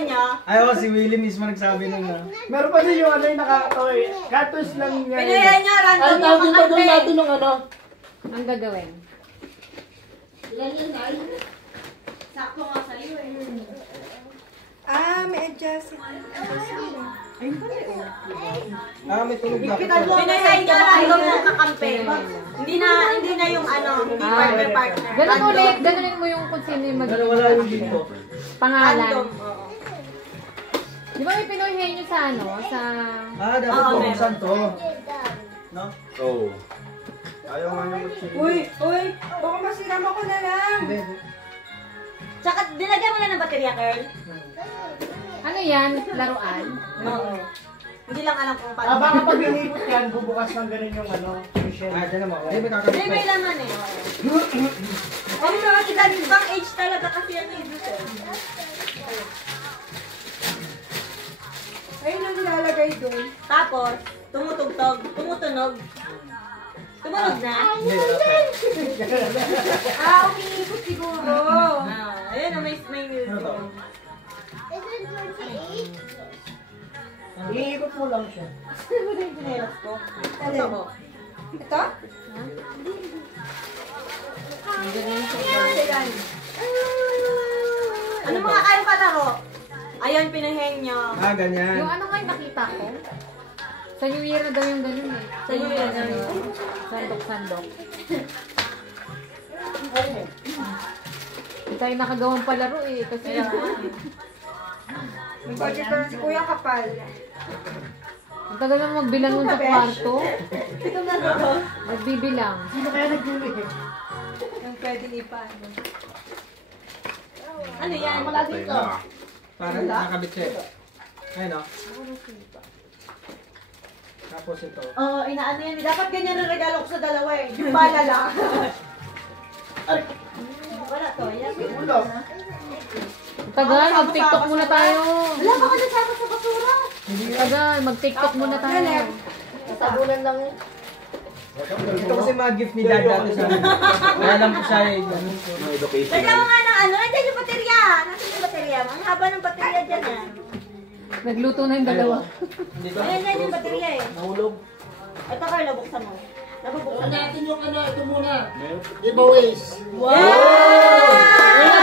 nyo? Ayaw si Willie mismo nagsabi nun na. Meron pa din yung ano yung nakakatawa eh. Cartouche lang niya. Pinahihan nyo, random Ang yung tawag dito doon kakante. natin yung ano. Ang gagawin. Sakto nga sa'yo eh. May adjust. May tulog na. Pinahihan nyo, random yung kakampi. Hindi na yung ano, hindi partner. Ganun ulit, ganunin mo yung kung sino yung Pero wala yung dito. pangalan. Random, oo. Di ba may pinuhin nyo sa ano? Sa... Dapat Oo, kung saan to. No? Oo. Ayaw nga niya mag-chill. Uy! Baka masiram ako na lang. Tsaka, dilagyan mo na ng baterya, Carl. Ano yan? Laruan? Oo. Hindi lang alam kung paano. Baka pag inipot yan, bubukas ng ganun yung ano. Yung shell. Dyan naman. May Hindi, kakabit may pa. laman eh. Ano na, ibang age talaga kasi yan eh. Ayun ang nilalagay doon. Tapos, tumutugtog, tumutunog. Tumunog na? Hindi, Umiikot siguro. Ayun, may music. Ano to? Iikot mo lang siya. Ano ba yung pinelas ko? Ito mo. Ito? Ano mga kayong kalaro? Ayun, pinahin nyo. Ganyan. Yung ano nga yung nakita ko? Sa New Year na daw yung ganun eh. Sa New Year na daw. Sandok-sandok. Hindi tayo nakagawang palaro eh. Kasi May budget pa si Kuya Kapal. ang tagal naman magbilang nun sa kwarto. Ito na to. Magbibilang. Sino kaya nagduli eh? Yung pwedeng ipaano. Ano yan? Wala dito. Parang nakakabit siya eh. Ayun o. Tapos ito. Oo, inaano yan. Dapat ganyan ang regalo ko sa dalawa eh. Yung bala lang. Wala to. Yan. Ulo. Ang tagal, mag-tiktok muna tayo. Wala baka nasama sa basura. Ang tagal, mag-tiktok muna tayo. Tabunan lang eh. Ito kasi mga gift ni Dad dati sa amin. Kaya lang po siya eh. ganun po. No education. Lagyan mo nga ng ano. Nandiyan yung baterya. Nasaan yung baterya? Ang haba ng baterya dyan ah. Nagluto na yung dalawa. Dito. Ayan yan yung baterya eh. Nahulog. Ito Carlo, buksan mo. Nabubuksan mo. natin yung ano, ito muna. Giveaways. Wow!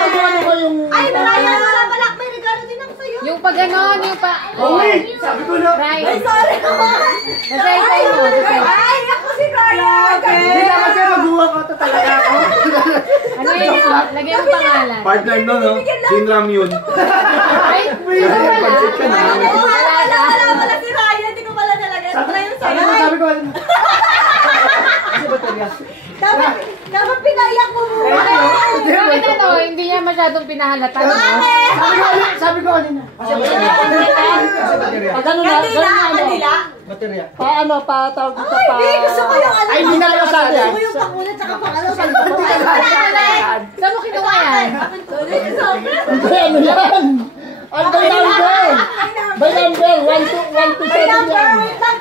Ano ko yung... Ay, Brian! Wala pala. May regalo din ako sa'yo. Yung pa ganon, yung pa... Uy! Sabi ko na. Right. Ay, sorry ko. Nasa ikaw mo. Ay, ako si Brian. Hindi na kasi mag-uwa ko ito talaga ako. Ano yun? Lagyan mo pangalan. Partner no, no? Sinram yun. Ay, sino wala? Wala si Ryan. Hindi ko pala nalagay. Ito na yung sa'yo. Sabi ko, Kasi baterya. Dapat pinayak mo muna. Bakit ano? Hindi niya masyadong pinahalata. sabi ko kanina. Kasi baterya. Pag ano na, Kandila, kandila. Baterya. paano, patawag dito pa. Ay, gusto ko yung ano. Ay, hindi na ako sabi. Gusto ko yung pangulat sa pangalan. Saan mo kinuha yan? Ano yan? Ano by number? By number, 1 to 7 yan.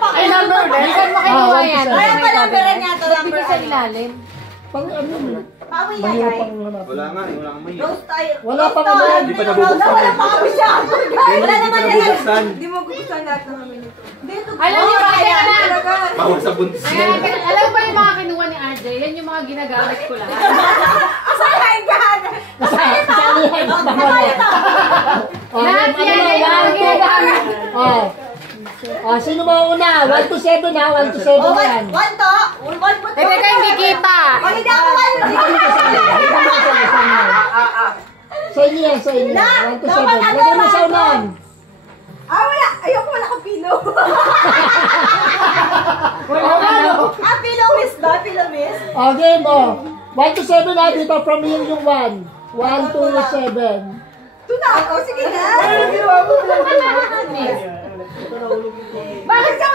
Ay, number. Saan mo kinuha yan? Ay, pa number niya to. Ba't Number dito sa ilalim? Pang ano yun? Pawi Mahirap yay. pang hanap. Wala nga, wala nga may. Rose tayo. Wala pa nga yan. Hindi pa nabubuksan. Wala pa kami siya. Wala naman yan. Nabubuksan. Hindi mo gustuhan lahat ng amin ito. Alam niyo ba kaya na? Bawal sa buntis. Alam mo ba yung mga kinuha ni RJ? Yan yung mga ginagamit ko lahat. Asahin ka. Lahat yan yung mga ginagamit. Sino ba una? 1 to 7 ha? 1 to 7 yan. One to. One po. Teka ka hindi kita. Hindi ako kayo. Sa inyo yan, sa inyo. 1 to 7. Lagay mo sa unan. Wala. Ayoko, wala kang pino. Pillow miss ba? Pillow miss? Game mo. 1 to 7 ha, dito from here yung 1. 1 to 7. Ito na. Sige na. Bakit ka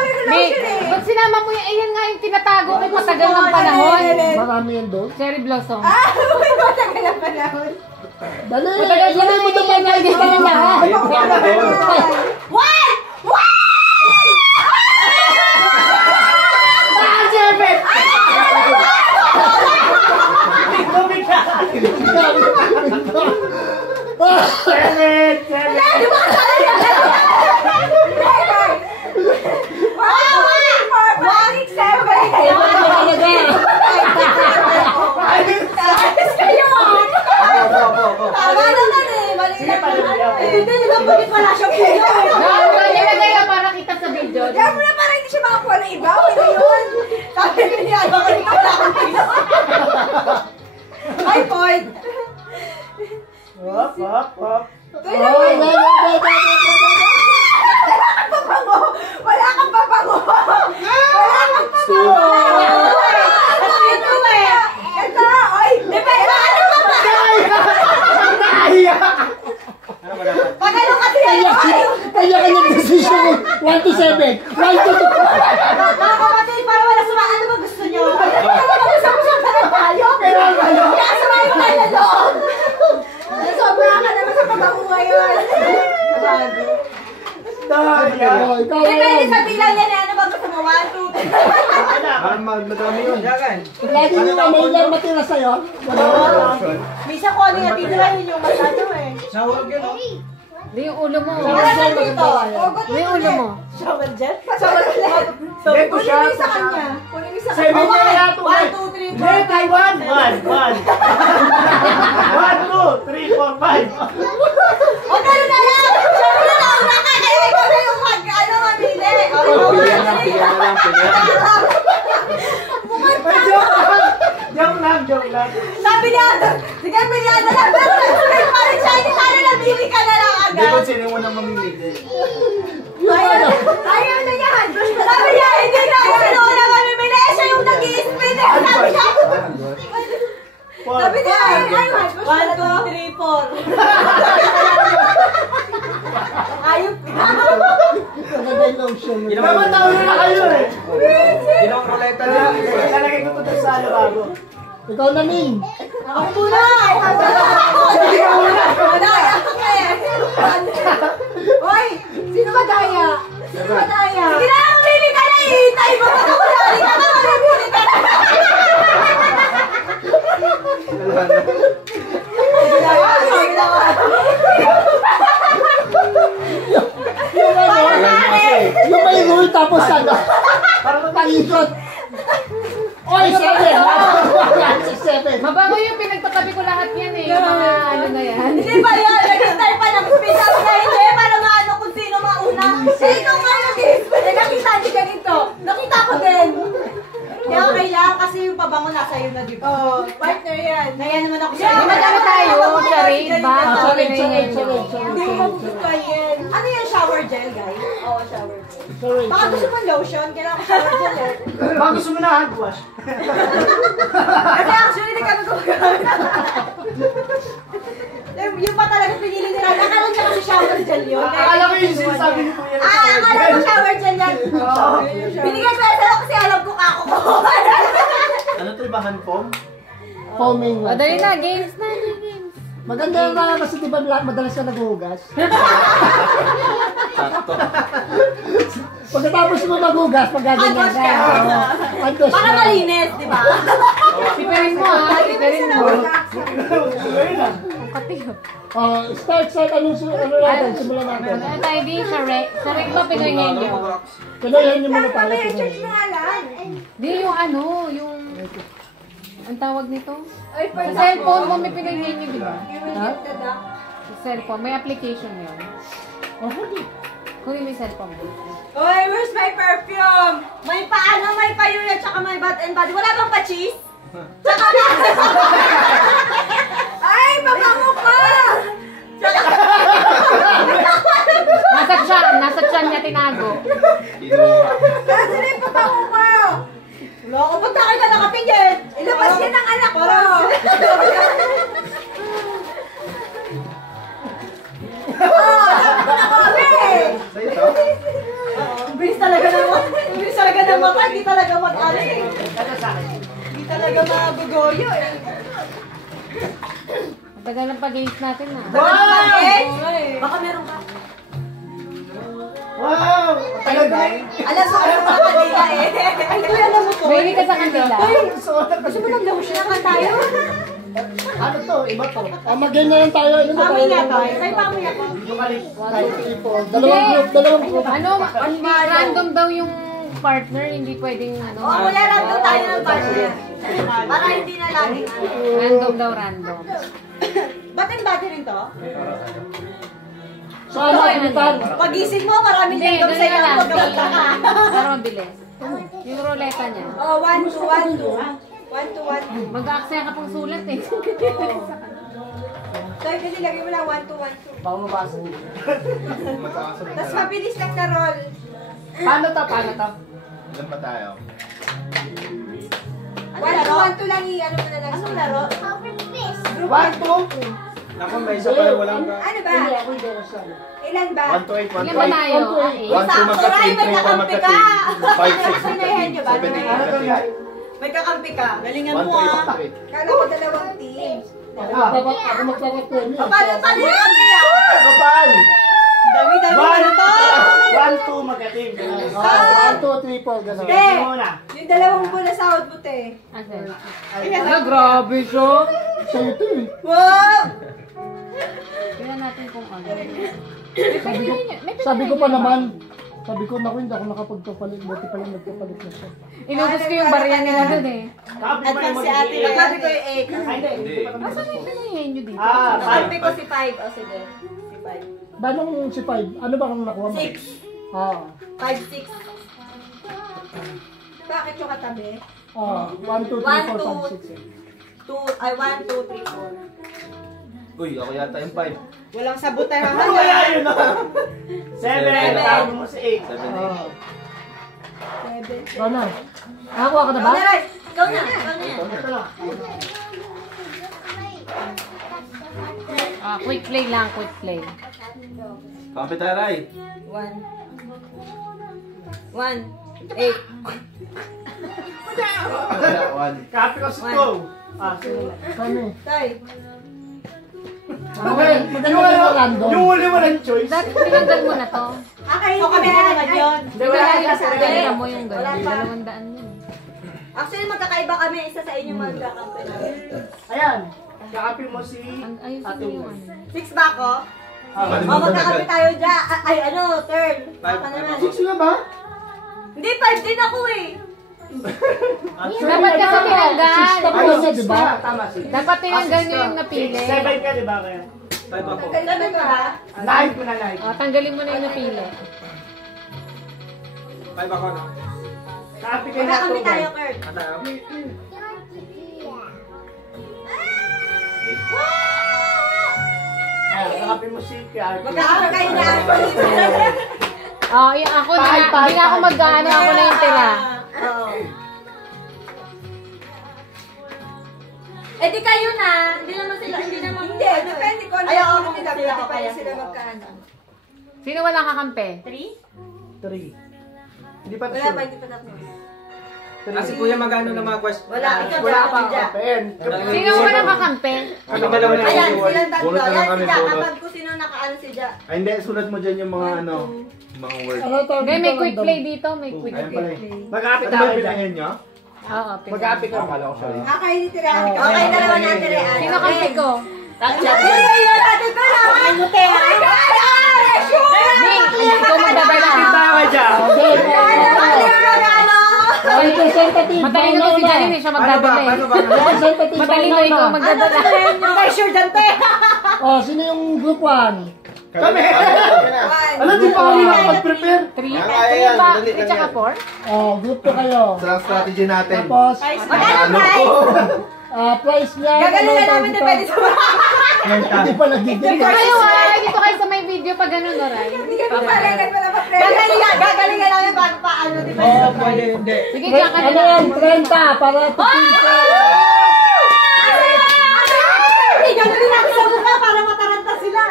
Ba't sinama mo yan? Ayan nga yung tinatago ko matagal ng panahon. Marami yan doon. Cherry blossom. Matagal na panahon. Dali, dali mo doon na hindi pa nila ha. One! Seven. bakit wala siyang pilo eh. Nilagay na para kita sa video. Kaya mo na para hindi siya makakuha ng iba. Okay na yun. Sabi niya, bakit ikaw wala akong pilo? Ay, point. Hop, hop, hop. Wala kang papango. Wala kang papango. Wala kang papango. Ito eh. Ito. Oy. Di ba? Ano ba ba? Pag ano kasi yan? Kanya-kanya decision. 1 to 7. 1 to 2. Mga kapatid, para wala suma, ano ba gusto niyo? Mag-usap-usap ka na tayo. Kaya sumayo ka na doon. Nasobra ka naman sa pabango ngayon. Bago. Ikaw Depende yan. sa bilang yan eh. Ano ba gusto mo? 1, 2, 3. Parang madami yun. Yagan. Lagi yung may lang matira sa'yo. Minsan ko ano yung titira yun yung masyado eh. Nahulog yun, oh. Hindi yung ulo mo. Ano dito? Hindi yung ulo mo. Shower gel? Kunin mo sa kanya. Kunin mo sa kanya. 7 na yata. 1, 2, 3, 4, Hindi, Taiwan. 1, 2, 3, 4, 5. O gano'n na lang! Siyempre na nauna ka! Kaya ikaw na yung ano mamili! O ikaw Pilihan na lang, pilihan na lang, pilihan. Joke lang. Sabi niya, sige, pilihan na lang! Pero nag-smile pa rin siya! Hindi sana nabili ka na lang Hindi ko agad! sino mo nang mamimili. Ayaw na yan. Sabi niya, hindi na! Sino ko na mamimili? Eh, siya yung nag-i-spin eh! Sabi niya! Sabi niya, ay, 1, 2, 3, 4 Ayop ka! Maganda yung lotion. Mamatawin na kayo eh. Ginawang kolekta na. Lalagay ko ito sa ano bago. Ikaw na, Min. Ako muna! Hindi ka muna. Wala, ako eh. Hoy, sino ba daya? Sino ba daya? Sige na, mamili ka na! Ihintay mo! Makulali ka na! Mamili ka na! Yung may rule tapos ano. Pangikot. Oy, 7. Mabango yung pinagtatabi ko lahat yan eh. Yung mga ano na yan. Hindi ba yan? Naghintay pa ng spin. Sabi niya, hindi. Para maano kung sino mauna. Eh, ikaw nga nag-spin. Nakita ni ganito. Nakita ko din. Kaya kailangan kasi yung pabango nasa iyo na, di ba? Oh, partner yan. Kaya naman ako Di ba ano tayo? Charade ba? Charade. Hindi ko magustuhan yan. Ano yan? Shower gel, guys? Oo, shower gel. Baka gusto mo lotion? Kailangan ko shower gel eh. Baka gusto mo na hand wash. Kasi actually, hindi kami gumagamit. Yung pa talaga pinili nila. Akala niya kasi shower gel yun. Akala ko yung sinasabi ni Kuya. Akala ko shower gel yan. Binigay ko yan sa'yo kasi alam ko kako ko. Ano ito, bahan foam? Foaming. O, dali na. Games na. Games. Maganda yung mga kasi diba madalas ka naghuhugas. Sakto. Pagkatapos mo maghugas, magaganyan ka. Antos Para na. malinis, di ba? Pipirin mo ha. Pipirin mo. Ang katiyo. Start, anong natin? Simulan natin. Ano tayo din? Charade. Charade ba pinanyan niyo? Pinayahin niyo muna tayo. Mamaya, church mo nga lang. Di yung ano, yung... Ang tawag nito? Ay, Sa cellphone mo may pinanyan niyo, di ba? Ha? Sa cellphone. May application yun. Oh, hindi. Kunin mo yung cellphone mo. Oy, where's my perfume? May paano, may payuya, tsaka may bath and body. Wala bang pa-cheese? Tsaka na! Ay, mabango ka! Nasa tiyan niya tinago. Kasi na yung pabango ka! Wala ko, ba't tayo ka nakatingin? Ilabas yan ang anak mo! Sa ito? Ang bilis talaga naman. Ang bilis talaga ng mata. Hindi talaga mag-ano eh. Hindi talaga magugoyo eh. Ang tagal ng pag-games natin na. Baka meron ka. Wow! Tagal ba? Alam mo ano mga kanila eh. Ay, ito alam mo po. Mahilig ka sa kanila. Gusto mo ng lotion naman tayo? Ano to? Iba to. Mag-ganyan lang tayo. Ano ba Pamuya tayo. Tayo pamuya ko. Dalawang group. Ano, random daw yung partner, hindi pwedeng ano. Oo, wala random tayo ng partner. Para hindi na laging Random daw, random. Ba't and body rin to? Sana pilitan. Pagising mo, maraming Hindi, lindong sa'yo. ganyan lang. Huwag ka magtaka. Para mabilis. Yung ruleta niya. Oh, 1, 2, 1, 2. 1, 2, 1, 2. Mag-aaksaya ka pang sulat eh. So, kasi lagay mo lang 1, 2, 1, 2. Baka mabasa. Magkakasunod Tapos na lang. mabilis lang na roll. Paano to? Paano to? Ilan pa tayo? 1, 2, 1, 2 lang i-ano mo na lang. Anong laro? Group 1, 2. Naku, may isa pa walang ka. Ano ba? Hindi ako hindi ako sali. Ilan ba? 1 to 8, 1 Ilan to ba 8. tayo? 1 to magka-team, 3 pa magka-team. 5, 6, Sinayahan niyo ba? 7, 8 Ano to magka-team. guys? May kakampi ka. Galingan 1 mo to 8, ah. 1 to 8. Kala ko dalawang team. Ako magpapapremyo. Paano yung kampi ah? Kapal! Dami-dami ano to? 1, 2, magka-team. 1, 2, 3, 4, gano'n. Hindi. Muna. Yung dalawang bola sahod mo, te. Ano, grabe siya. Sa'yo ito eh. Wow! Tingnan natin kung ano. Sabi ko pa naman, sabi ko, naku, hindi ako nakapagpapalit. Buti pa yung nagpapalit na siya. Inubos ko yung barya nila dun eh. Advance si ate. Nagkabi ko yung 8. Hindi. Asan yung pinahihin nyo dito? Nagkabi ko si 5. O sige. Si 5. Balong si 5, ano ba kung nakuha mo? 6. Ah, 5, 6. Bakit yung katabi? 1, 2, 3, 4, 5, 6. 2, ay 1, 2, 3, 4. Uy, ako yata yung 5. Walang sabutan ha. Wala yun ah. 7. Seven. Tawag mo si 8. 7, 8. Ah, 7. ikaw na. Nakakuha ka na ba? Ikaw na, Ray. Ikaw na. Ikaw na yan. Ito na. Quick play lang, quick play. Kapit tayo, Ray. 1. 1. 8. Wala, 1. Copy ko si 2. Sige. Kami. Tay. Okay, maganda ba random? Yung huli mo ng choice. Tinanggal mo na to. So kami na naman yun. Hindi, wala Tinanggal ka sa sa pera mo yung Wala gano'n. pa. 200 yun. Actually, magkakaiba kami. Isa sa inyo magkakampi. Ayan. Copy mo si... Ayusin Ate mo yung Will. ano. 6 ba ako? Bali O, mo magkakampi talaga. tayo dyan. Ay, ano, turn. Baka naman. 6 na ba? Hindi, 5 din ako eh. Dapat kasi tinanggal. 6 na pala na, di ba? Tama, 6. Dapat tinanggal nyo yung napili. 7 ka, di ba kaya? 5 ako. Sabi ka ba? Night mo na night. Tanggalin mo na yung napili. 5 ako na. Copy kayo na Magkakampi 2. tayo, Kurt. Ayan, copy mo si Kiarty. Magkakampi kayo na. Yung ako na, hindi na ako mag-ano, ako na yung tira. Oo. Eh di kayo na. Hindi naman sila, hindi naman. Hindi, depende ko. Ay, oo, Hindi kung sila ako, kaya sila sila. magkaano. Sino walang kakampi? 3? 3. Hindi pa Wala pa, hindi pa tapos. Si Kuya magano ng mga question. Wala, ikaw Wala dyan, pa ikaw dyan. kapain. Sino walang kakampi? Kami dalawa na Ayan, yung silang tatlo. Bunot na lang Yan, kami, si Jack. bunot. Kapag kung sino nakaano si Jack. Ay, hindi. Sulat mo dyan yung mga ano, mga word. Ano tawag Hindi, dito, may quick random? play dito, may quick Ayun play. pala eh. Mag-copy Ano tayo ba dyan. pinahin nyo? Oo, Mag-copy ka. Akala ko siya. Kakain ni Tiraan. Okay, dalawa natin rin. Sino kampi ko? Ayun, natin ko na. Ay, muti. Oh my God! Ay, sure! Hindi, ikaw magdadala. Tawa dyan. Representative. Matalino to si Janine, siya magdadala eh. Representative. Matalino ikaw magdadala. Ay, sure dyan, te. Oh, sino yung group 1? Kami! Alam, di pa kami nakapag-prepare. 3? Kaya yan, ba? dali 3 lang tsaka yan. 4? Oh, group 2 kayo. Sa strategy natin. Tapos, Magkano price? price niya. Gagaling na namin depende sa mga. Hindi pa nagiging. Dito kayo dito kayo sa may video pag ganun, Oray. Hindi kami palagay pa naman. Gagaling na namin bago pa ano, depende Oo, sa pwede, price. hindi. Sige, diyan ka na Ano yan? 30 para 15. Hindi, gagawin natin sa mukha para mataranta sila.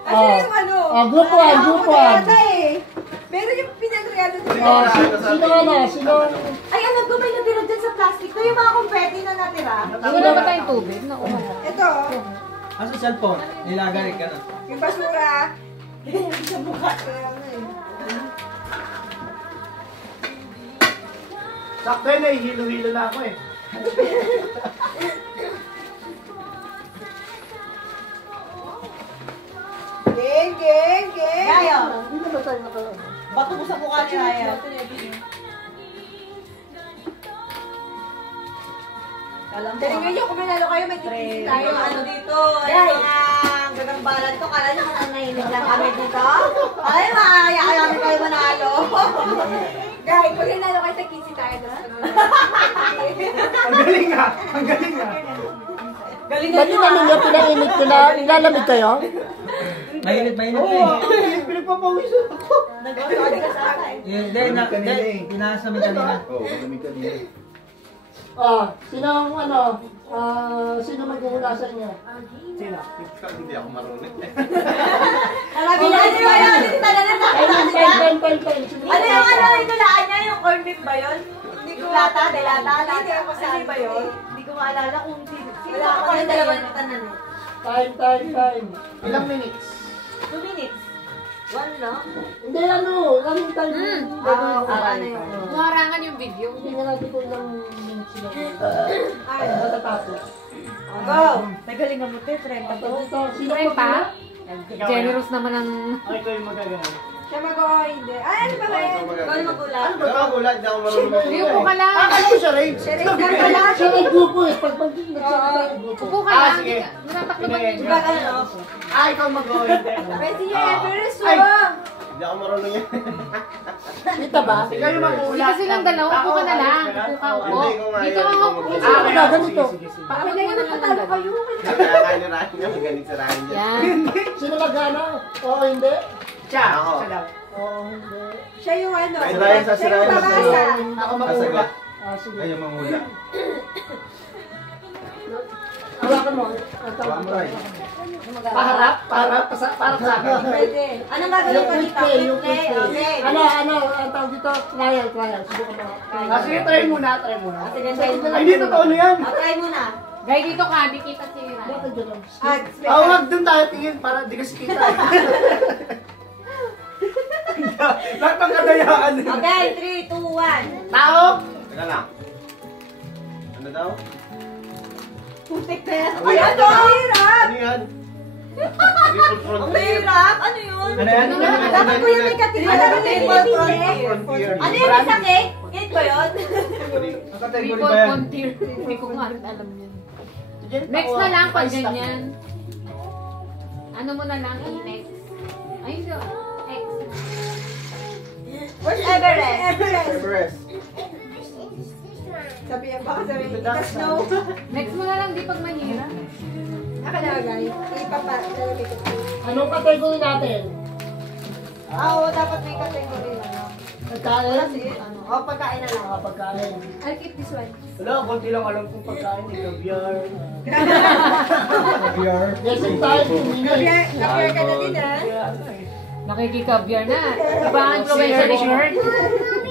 Kasi yung ano. Group 1, group 1. Yata eh. Pero yung pinag-regalo nila. Sino ano? Sino? Ay, alam ko may natira dyan sa plastic. Ito yung mga confetti na natira. Wala ba tayong tubig? Nakuha ko. Ito, Asa cellphone? Nilagay ka na. yung basura. Sa mukha. Kaya ano eh. Sakto yun eh, hilo-hilo na ako eh. Geng, geng, geng. Kaya, Hindi na ba tayo naka... bato mo sa mukha ni Raya. Alam mo. Galingan nyo, kung manalo kayo, may Pre, titis tayo tayo. ano dito, yung mga gagambalan ko, kala nyo mananayin ko. lang kami dito. Ay, makakaya kaya kami kayo manalo. Guys, pag nanalo kayo sa kisi tayo. Ang galing nga! Ang galing nga! Galing Ba't yun ninyo pinainit ko na nilalamig kayo? Mainit eh. Pinagpapawisan ako. Nag-order ka sa akin. Hindi, pinasa mo kanina. Oo, malamig kanina. Sino maghuhula sa inyo? Hindi ako marunong. Alabi na, hindi wala natin talaga Time. Ano yung inulaan niya? Yung corn beef ba yun? Hindi ko lata, delata. Hindi ba yun? Hindi ko maalala kung sino. Sino ako yung dalawa ng tanan eh? Time. Ilang minutes? 2 minutes. 1 lang? Hindi, ilang time. Ano yun? Maharangan yung video. Hindi nga natin ko ilang minutes na. Ay, matatapos. Go! Nagaling mo te, 30 to. Sino Friend pa? pa? Generous naman ang... Siya mag-o, hindi. Ay, ano ba kayo? Gawin magulat. Ano ba ito? Wala, hindi ako marunong. Upo ka lang. Akala ko siya rin. Siya rin lang pala. Siya rin grupo eh. Pag nagsasalita yung grupo. Upo ka lang. Natataklo ba yung Diba ano? Ikaw mag-going. Pwede niya, Everest, Ay. Hindi ako marunong yan. Kita ba? Hindi kasi lang dalawa. Upo ka na lang. Upo ka, upo. Hindi ko nga Dito yan. ka upo. Kaya ganito. Kami na yung napatalo kayo. Kaya kayo nirahin niya, magaling sa rahin dyan. Yan. Sino mag-ano? Oo, hindi. Ako. Oo, hindi. Siya yung ano. Ay, Ryan, sa si Siya yung Ryan, babasa. Ako Kasagot. Sige. Ay, yung mangula. Hawakan mo. Wala mo, Ray. Paharap. Para sa akin. Pwede. Anong gagawin ko dito? Yung Quick play, okay. Ano, ang tawag dito? Trial. Subukan mo. Sige, try muna. Sige, try mo. Ay, dito totoo na yan. Try mo na. Guys, dito ka. Di kita si Ryan. Bakit ganun? Wag dun tayo tingin para di kasi kita. Lahat ng kadayaan. Okay, 3, 2, 1. Tao! Teka lang. Ano daw? Putik na yan. Uy, Ay, ano? ano? Hirap! Ano yan? Triple Ang frontier. hirap! Ano yun? Ano yan? Dapat ko yung may kategorya. Ano Dapat triple frontier. Frontier. Ano yung isa cake? Cake ba yun? Ang category Triple ba yan? frontier. Hindi ko nga rin alam yun. Next na lang pag ganyan. Ano mo na lang i-next? Ayun do. X. Where's Everest? Everest. Sabihan baka sabihin, itas snow. Next mo na lang di pag mahirap. Akala guys, ipapatalo. Anong category natin? Oo, dapat may kategory na. Pagkain? Kasi, ano, o pagkain na lang. Pagkain. I'll keep this one. Wala, konti lang alam kong pagkain ni Gabiar. Yes, in time, 2 minutes. Appear ka na din ha. Nakikikabyar na. Iba ang influencer ni Short.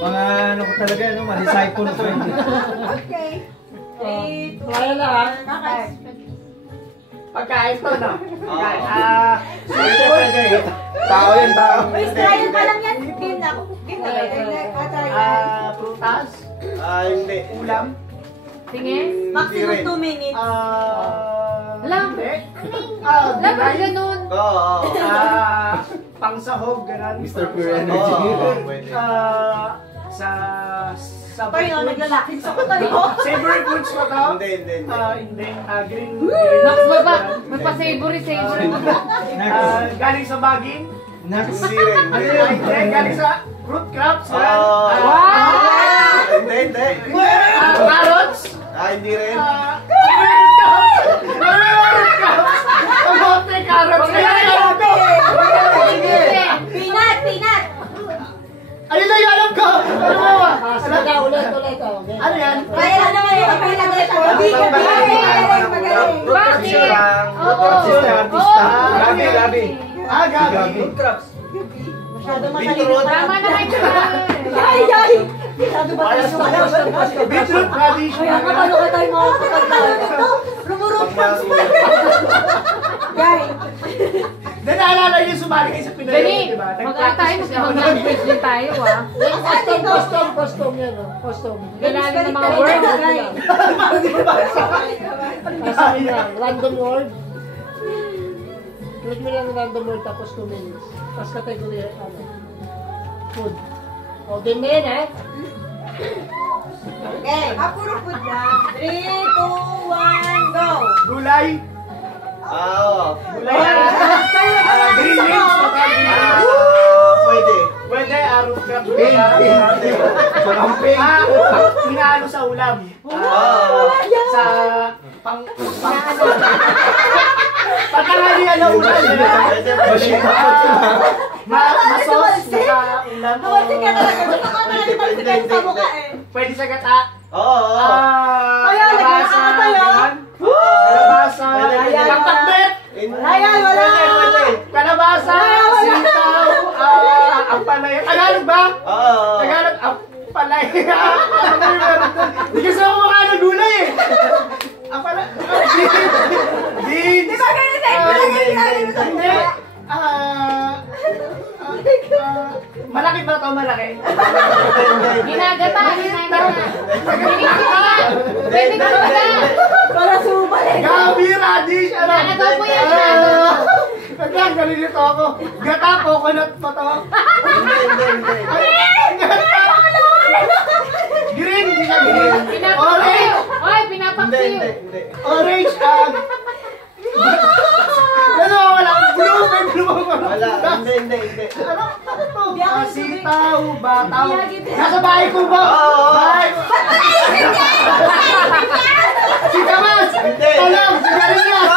Mga ano ko talaga, no? Mga disciple ko eh. Okay. 3, 2, Kaya na ha. Pagkain to, no? Pagkain. Pwede, pwede. Tao yan, tao. Uy, trial pa lang yan. Game na ako. Game na ba yun? Prutas. Hindi. Ulam. Tingin. Maximum 2 minutes. Alam. Hindi. Dapat ganun. Oo. Pangsahog, ganun. Mr. Pure Energy. Oo, pwede. Sa Parang yung naglalaking sa kutan mo. Savory foods ba to? Hindi. Hindi. Green. Nox, magpa-savory. Galing sa baging. Hindi rin. Hindi. Galing sa fruit crops. Hindi. Carrots. Hindi rin. Kamote, carrots. Peanut! Ayun na yung alam ko! Sige na, ulit. Okay. Ano yan? Kaya lang naman yung kapilagay siya. Magaling. Bakit? Artista. Gabi. Gabi. Food crops. Masyado Beetroot. Tama na kayo. Ay! Masyado ba tayo Beetroot, radish. Kaya nga paano ka tayo makakapag ito? Rumurot ka. Guys, Then naalala niyo sumali kayo sa Pinoy, Dali, di ba? mag-language din tayo Custom yan, no? Custom. Galalim ng mga words. Kasi yan, random word. Click mo lang yung random word tapos 2 minutes. Tapos category, food. O, din na yan, ha? Okay. puro food na. 3, 2, 1, go! Gulay. Oo. Gulay. Green leaves. sarap Pink. Sarap pink. Inaano sa ulam. Sa pang pagkalalian na ulam. Masos sa ulam. Mabalsik ka talaga. Gusto ko na lang balsikan sa mukha eh. Pwede sa gata. Oo. Kaya, Kalabasa. nagkakatayo. Kalabasa. Ayan, Kapatbet. Ayan, wala. Kalabasa. Sitaw. Ang palaya. Tagalog ba? Oo. Tagalog. Ang palaya. Ano ba yung meron doon? Hindi kasi ako makano gulay eh. Ang palaya. Beans. Di ba ganyan sa ito lang yung ginagawa mo sa Hindi. Malaki ba ito? Malaki? Ginagata. Pwede ka ba? Para sumal eh. Gabi, radish, ano? Ano po yan? Nagkagalilito ako. Gata, coconut pa to. Gata. Green, hindi siya green. Orange. Oy, pinapaksiw. Orange, ano, wala. Blue, may blue ako. Wala. Hindi. Ano to? Sitaw, bataw. Nasa bahay ko ba? Oo. Bahay ko. Sitamas! Hindi. Talang! Sigarilyas!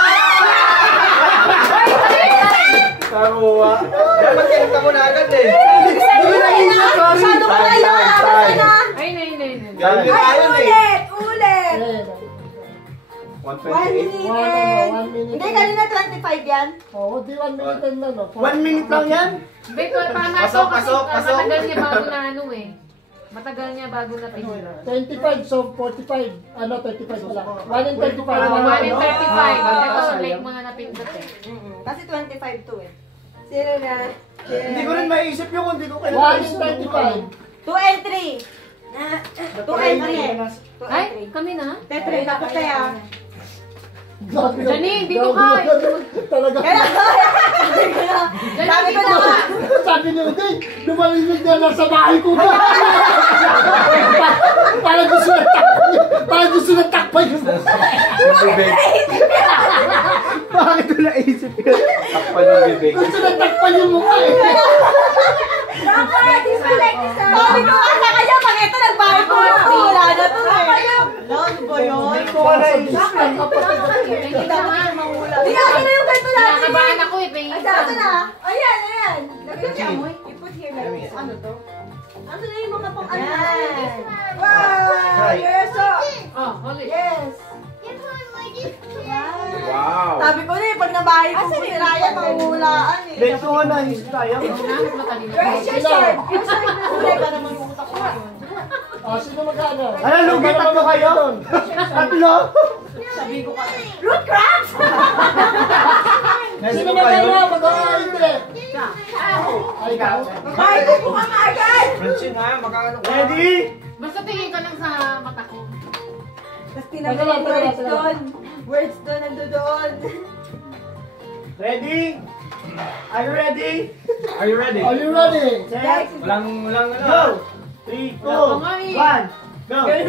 Karuwa. Dapat kayo ka muna agad eh. Hindi ko naisip, sorry. Masyado ka na yun. Abas ka na. Ay, nay. Ganyan Ay, tayo eh. ulit! One 128. minute. 1 minute. Hindi, kanina 25 yan. Oo, di 1 minute and ano. 1 minute lang yan? Wait, tama to kasi matagal niya bago na ano eh. Matagal niya bago na pinula. 25, so 45. Ano, 35 pala. 1 and 35. 1 in 35. Ito, sayang. late mga napindot eh. Kasi 25 to eh. Sino na? Hindi ko rin maiisip yung kung hindi ko 1 and 35. 2 and 3. 2 and 3. Ay, kami na? Tetre, dapat kaya. Janine, dito ka. Talaga. Sabi ko na nga. Sabi niyo, hindi. Lumalimig na lang sa bahay ko ba? Parang gusto na takpan yung Bibig. Bakit ko naisip yun? Takpan yung bibig. Gusto na takpan yung mukha eh. Dapat! Disconnect ni Sir! Sabi ko nga sa kanya, pag ito nagbayad ko, wala na to eh. Ano ba yun? Hindi ko ka naisip. Ang kapatid ko. Kita mo yung mangula. Bigyan na yung ganito natin! Kinakabahan ako eh. Ay, saan na? Ayan! Lagyan niya mo. You put here like this. Ano to? Ano na yung mga pang Ayan! Wow! You're so... Oh, holy. Yes! Wow. Sabi ko na eh, pag nabayad ko, si Ryan, mangulaan eh. Hindi ko nga naisip tayo. Nakakit matalino. Where's your sword? Your sword! Kulay ka naman yung utak ko yun. Sino mag-ano? Ano, lugi tatlo kayo? Tatlo? Sabi ko ka. Root crabs! Sino mag-ano? Mag-ano? Ay, ikaw. Bahay ko po ka agad! Francine ha, makakano ka. Ready? Basta tingin ka lang sa mata ko. Tapos tinanggal yung words doon. Words doon, nando doon. Ready? Are you ready? Are you ready? Are you ready? Set. Walang ano. Go! 3, 2, 1, go! Ayan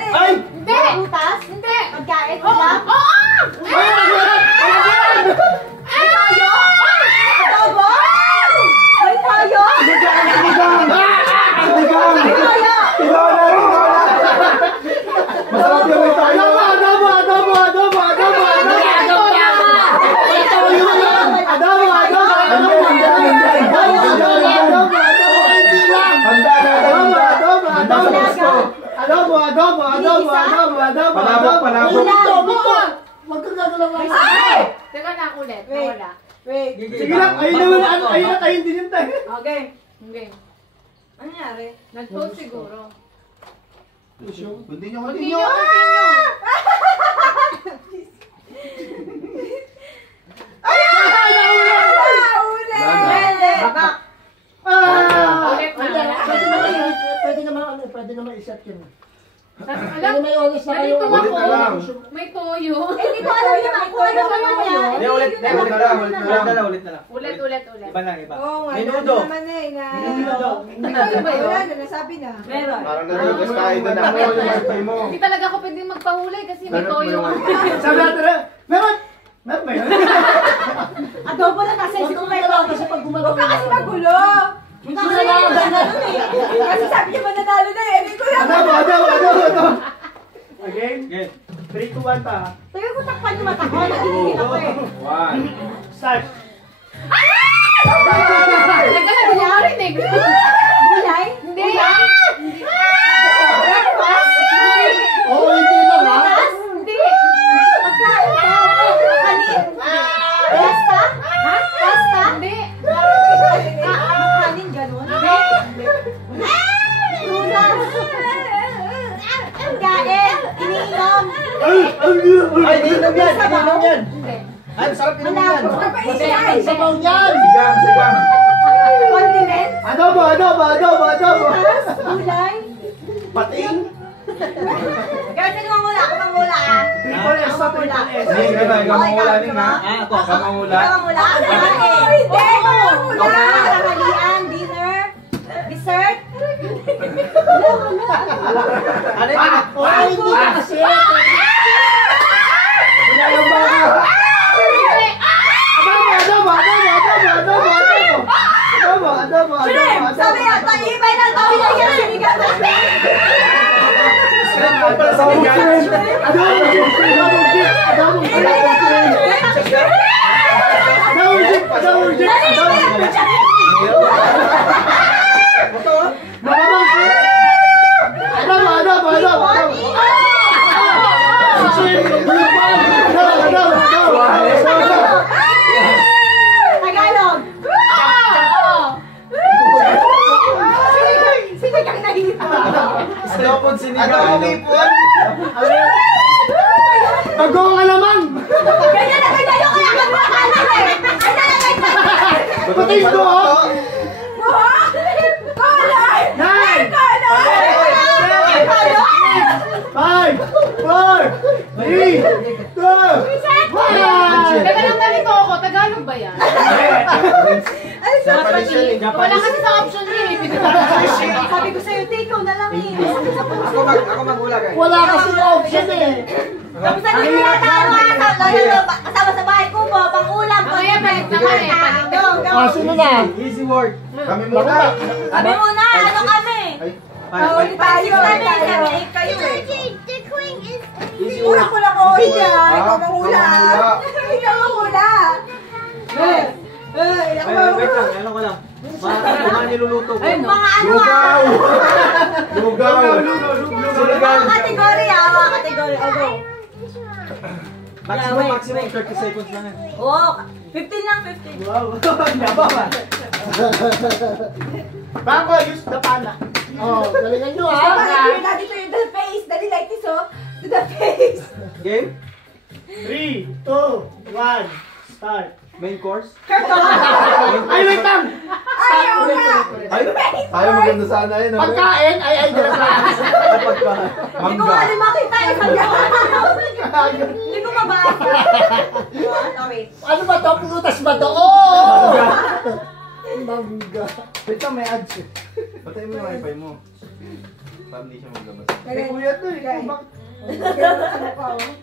eh! Ay! Hindi! Butas? Hindi! Pagkain Oo! sila? Oo! Ay! Ay, tayo! Adobo! Ay, tayo! Masarap yung may tayo. Handa na handa. Handa sa Pasko. Palabok. Huwag kang gagalaw lang. Teka na, ulit. Nawala. Wait. Sige lang, ayun na tayo din yung tayo. Okay. Okay. Ano nangyari? Nag-post siguro. Continue, Continue! Pwede naman i-set yun. Alam, Pwede may oras na kayo. nalito Ulit na lang. ako. May toyo. Hindi ko alam yung ako. Ano ba naman? Hindi, ulit na lang. Ulit. Iba lang, iba. Oo nga, Menudo. naman eh na... Menudo. Ano ba yun? Wala na, nasabi na. Meron. Parang nalulubos tayo doon. Ano yung wifi mo? Hindi talaga ako pwedeng magpahuli kasi may Ganun toyo. mo yung Sabi natin na, meron ba yun? Adobo na kasi Huwag si kang Kumay gagalaw kasi pag gumalaw. Huwag ka kasi magulo! Sino lang? Start. Teka lang, hindi ako rinig. Gulay? Hindi. Oo, hindi lang ha. Hindi. Pagkain to? Kanin? Pasta? Ha? Pasta? Hindi. Kanin, ganun? Prutas? Pagkain? Iniinom? Ay, ininom yan! Ininom yan! Hindi. Ay, masarap ininom yan! Ang sabaw niyan. Sigang, sigang. Condiment? Adobo, adobo, adobo, adobo. Prutas? Gulay? Pating. Girl, sino mangula? Ako mangula ah. Triple S sa triple S. Hindi, ikaw mangula din ha. Ah, ako. Ikaw mangula. Ikaw mangula? Kakain? Oo! Tanghalian, dinner, dessert? Ano yun? Oo, hindi na kasi. Yung baka. Adobo, adobo, adobo, adobo, adobo. Adobo, adobo, adobo, Shrimp! adobo. Sabi yan, taibay na tao niya yan, sinigang na Adobo, shrimp. Adobo, shrimp. Adobo, shrimp. Adobo, shrimp. Adobo, shrimp. Adobo, shrimp. Adobo, shrimp. Malamang shrimp. Adobo, adobo, adobo, adobo. Shrimp. Adobo, adobo, adobo. Tagalog! Sinigang na hito. Adobo sinigang. Adobo hipon. Bagong alamang. Ganyan na ganyan yung kaya kami nakalit eh! Ay, nalagay na! Pating ko, oh. Color! Nine. Color! Five, four, three, two, one. Teka lang, nalito ako. Tagalog ba yan? Japanese yan eh. Wala Japanese. kasi sa option niya eh. Sabi ko sa'yo, take na lang eh. Ako magula guys. Wala kasi option eh. Kamusta na yung kasama sa bahay ko po, pang-ulam, Mamaya palit naman eh, palit. Go, go! Ah, sino na? Easy word. Kami muna. Kami muna, ano kami? Five. Tayo kami, kami 8 kayo eh. Easy Una word. ko lang ako siya. Ikaw Ikaw mangula. mangula. Ikaw mangula. Ay, wait lang. Ano ko lang. Mga niluluto ko. Yung mga ano Lugaw. Lugaw. mga kategory mga kategory. O, go. Maximum 30 seconds lang yan. Oo, 15 lang, 15. Wow, nababa. Bako, use the pana. Oh, galingan nyo ha. Dali to yung the face. Dali like this, oh. To the face. Game? 3, 2, 1, start. Main course? Ay, wait lang! Ayaw nga. Ay, tayo maganda sana yun. ano? Pagkain ay idol sa Hindi ko nga rin makita eh. Sabi ko, hindi ko mabasa. Oh, wait. Ano ba to? Prutas ba to? Oo! Mangga. Wait lang, may ads eh. Patay mo yung wifi mo. Para hindi siya maglabas. May kuya to eh. Bakit?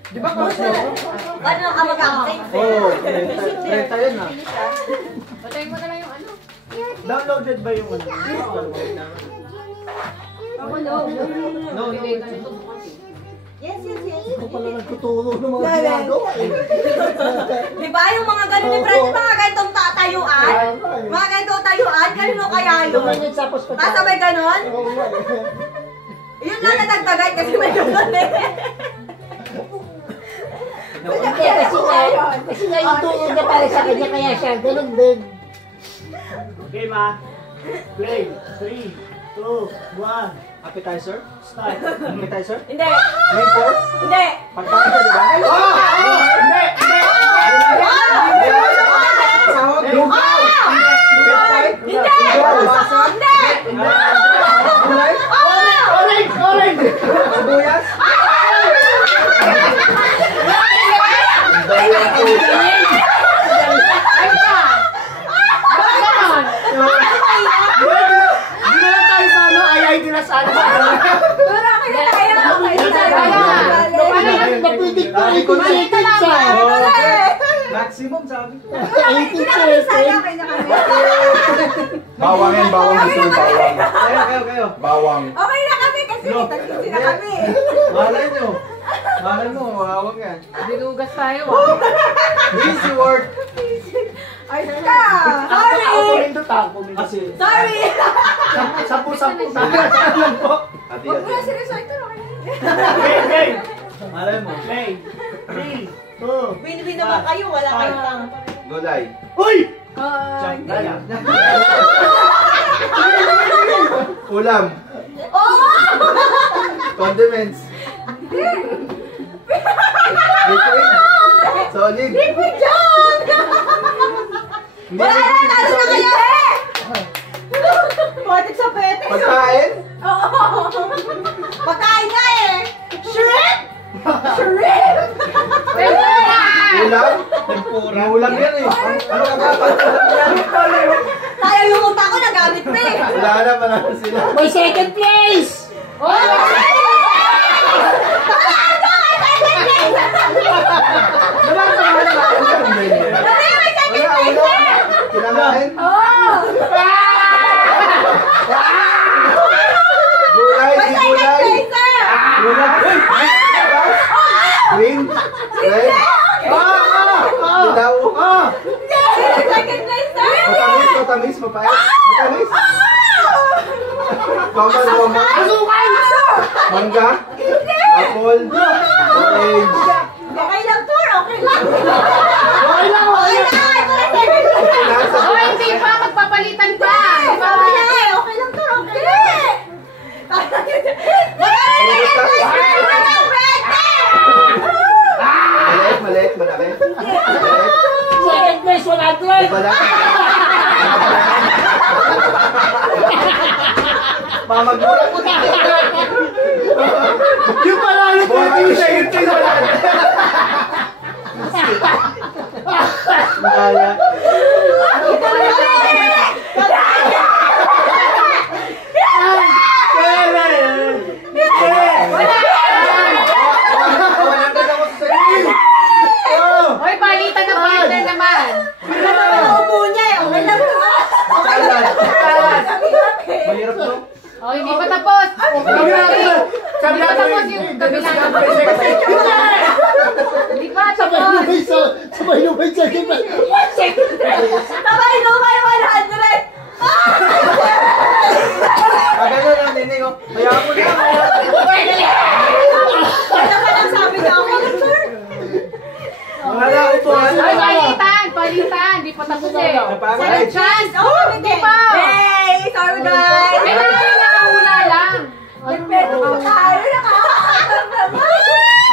Di ba course mo? Ano ka mag-acting? Oo. 30 yun ah. Patayin mo na lang yung ano. Downloaded ba yung ano? Ako, no. No, no. Bigay ka nito bukas eh. Yes, yes, yes. Ako pala nagtuturo ng mga ginagawa eh. Di ba yung mga ganun ni Fred, mga ganitong tatayuan? Mga ganitong tayuan, kanino kaya yun? 2 minutes tapos pa. Kasabay ganon? Oo nga eh. Yun lang nadagdagan kasi may ganon eh. Hindi, kasi nga yung turo niya para sa kanya kaya siya. Ganun din. Okay, ma. Play. 3, 2, 1, Appetizer? start. Appetizer? Hindi. Main course? Hindi. Pagkain ka, di ba? Hindi! Sahog? Hindi! Hindi! Gulay? Orange! Orange! Sibuyas? Hindi na lang tayo sa ano, ay na sana. Wala kayo na kaya. Napitik ko 18 seconds siya. Okay. Maximum sabi ko. 18 Sana seconds. kayo na kami. Bawang yan, bawang gusto yung bawang. Kayo. Bawang. Okay na kami kasi tagtisi na kami. Malay nyo. Malay mo, hawak yan. Dinugas tayo ah. Easy word. tako. Kasi, Sorry! Sampu. Lang po. Ate Huwag yan. mo na seryosohin ko. Game. malay mo. Play. 3, 2. Win-win naman kayo, wala kayong tama. Gulay. Uy! Daya. Ulam. Oo! Condiments. Liquid. Solid. Liquid yan! Wala na, talo na kayo! Patik sa pete. Pagkain. Oo! Pagkain na eh! Shrimp! Shrimp! Ulam. Tempura. Ulam yan eh. Ano ka ba? Tayo yung utak ko, nagamit pa eh! Wala na, panalo sila. May second place! Kinakain. Oh! Gulay, di gulay. Placer! Green. Red. Dilaw. Second placer! Matamis, mapait. Matamis. Common. Mangga. Apple. Orange. Okay lang, Tur. Okay lang. Okay lang. Okay lang. Ito na second placer. Oh, hindi pa. Magpapalitan pa. Okay lang eh. Okay lang, Tur. Okay lang. Maliit, malaki. Second place, 100! Wala. Pamagulang mo na. Yung panalo ko yung second place wala. Kaya. Walang ganda ko sa sarili. Hoy, palitan ng partner naman. Upo niya eh. Okay lang, Tur. Okay lang. Mahirap to. Oh, hindi pa tapos. Sabi Hindi pa natin, tapos yung kabilang. Hindi pa Sabay tapos. lumay second place. One second place! Sabay no kayo 100. Ganun ang nining oh. Hayaan mo na. Ano ka lang sabi niya? Okay lang, Tur. Wala ko po. Hoy, palitan. Hindi pa tapos eh. Second chance. Oh, Hindi pa. Hey, sorry guys. Kailangan yung nakahula lang. Pero tayo nakakatawa.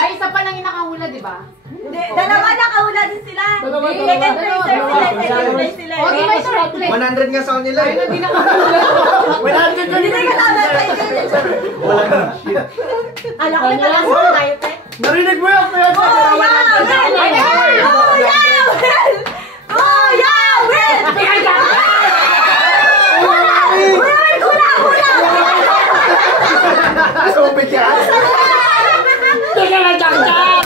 Ay, isa pa lang yung nakahula, di ba? Hindi, dalawa nakahula din sila. Dalawa. Second placer sila. Second place sila. O, di ba yung third place? 100 nga sa kanila Ay, eh. hindi nakahula. 100 Hindi na kasama tayo. Wala na. Shit. Alam ko na lang sa tayo, pe. Narinig mo yun, kaya Oh, yeah, Will! Oh, yeah, Will! Oh, yeah, Will! Sumipit ka. Teka lang, Chang-Chang!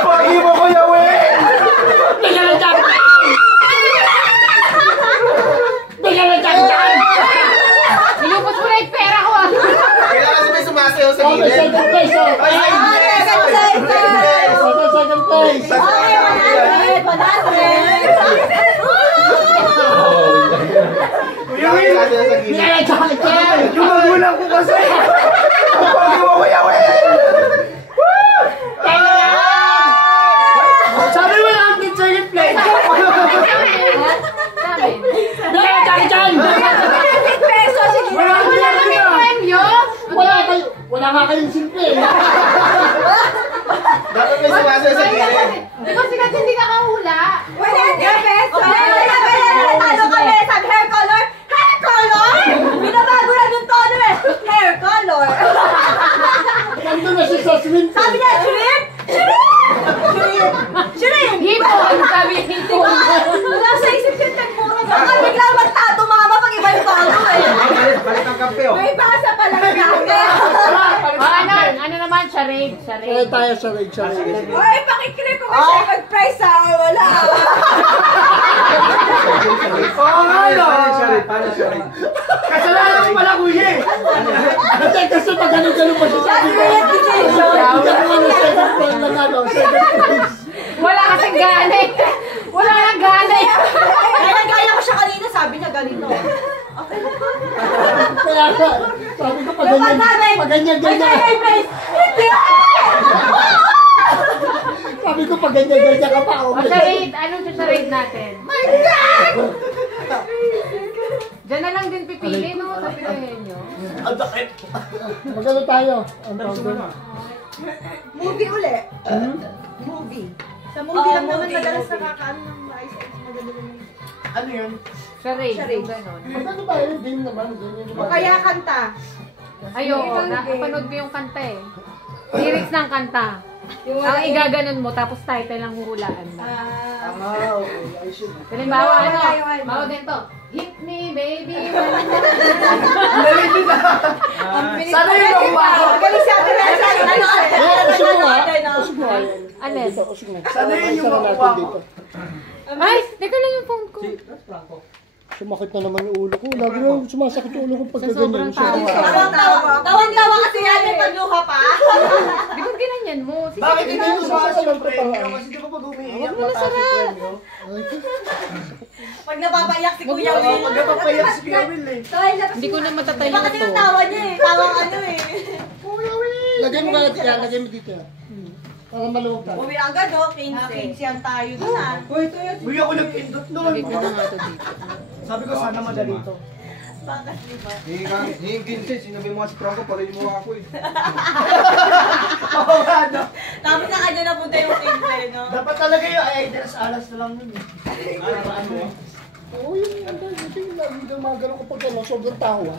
Pagi mo Kuya Will. Teka lang, Chang-Chang! Teka lang, Chang-Chang! Inubos mo na yung pera ko ah. Kailangan kasi may sumasayaw sa Okay, gilid. second place, oh! Ay, Second place! Kuya Will, Sumasayaw sa Teka gilid. lang, Chang-Chang! yung magulang ko kasi. Pagi mo Kuya Will. Sabi mo lang yung second place. Sabi. Teka lang, Chang-Chang! Wala Wala kami premyo. Wala nga kayong simple eh. Dapat may sumasayaw sa gilid. Di ba si Katsin hindi nakahula? Talo kami sa hair color. Hair color! Binabago na yung tono eh. Hair color. Nandun na siya sa swim pool. Sabi niya, shrimp! Shrimp! Shrimp! Hipon. Sabi niya hipon. Wala sa isip yung tempura. Baka biglang magtato mama pag iba yung tono eh. Balik ang kampe oh. May basa pala namin. Ano naman? Charade. Kaya tayo sa raid, sa raid. Oy, pakikinig ko may second prize ah. Wala. Oo nga, no? Paano siya rin? Kasalanan ko pala, kuya eh. Kasi pag ganun-ganun pa siya sabi ko. Hindi naman yung second place lang ano, second place. Wala kasing gana eh. Wala nang gana. Kaya nga, sabi ko pag ganyan. Hindi! Sabi ko pag ganyan ka pa. O charade, anong charade natin? My God! Diyan na lang din pipili, no? Sa pilihin nyo. Ang sakit. Magano tayo? Ang tawag doon. Movie uli. Movie. Sa movie lang naman madalas nakakaano ng ice maganda naman. Ano yun? Charade, Charade. yung ganon. Magano tayo? Game naman. O kaya kanta. Ayo, napanood ko yung kanta eh. Lyrics ng kanta. Ang igaganon mo, tapos title lang huhulaan mo. Okay. I should. Halimbawa, Wala ano? yung ano. Bawa ganito. Hit me, baby. Sana yung makuha ko. Magaling si Ate Reza. Usog mo nga. Usog mo nga. Alin? Usog mo. Sana yun yung Sara makuha natin ko. dito. Ay, teka lang yung phone ko. Sumakit na naman yung ulo ko. Lagi na sumasakit yung ulo ko pag Sa sobrang ganyan. tawa. Tawan-tawa kasi yan, may pagluha pa. Di ba ginanyan mo? Bakit hindi mo sumakas yung Sasalan ko premyo? pa. Kasi di ba pag umiiyak mataas yung premyo? Pag napapaiyak si Kuya Oo, Will. pag napapayak si Kuya Will eh. Hindi ko na matatayo Iba kasi to. yung tawa niya eh. Tawang ano eh. Lagay mo nga yan. Lagay mo dito yan. Para maluwag tayo. Uwi agad oh, 15 yan tayo dun ah. Uy, ako nagpindot nun. Lagay ko na nga to dito. Sabi ko sana madali to. Bakit di ba? Hingin Vincent, sinabi mo nga si Franco, para yung mukha ko eh. Oo nga, no? Tapos sa kanya napunta yung 15 no? Dapat talaga yung ay alas na lang nun eh. Ano eh? Oo, yung lagi na mga ganun kapag ano, sobrang tawa.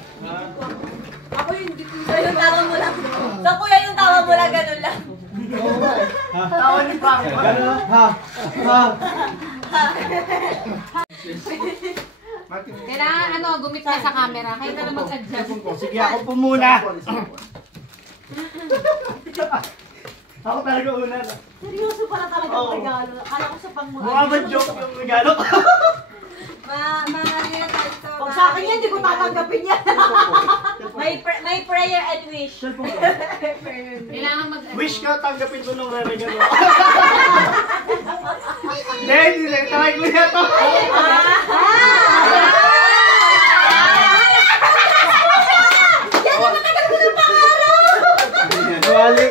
Ako yung yung tawa mo lang. Sa Kuya yung tawa mo lang, ganun lang. Oo nga eh. Tawa ni Frank. Kailangan ano, gumit ka sa camera. Kayo na lang mag-adjust. Sige, ako po muna. Ako talaga una. Seryoso pala talaga Oo. ang regalo. Akala ko sa Mukha ba joke yung regalo ko? Pag sa akin yan, hindi ko tatanggapin yan. may prayer and wish. Kailangan mag Wish ka, tanggapin ko nung re-regalo. Hindi, try ko na to. Nawali.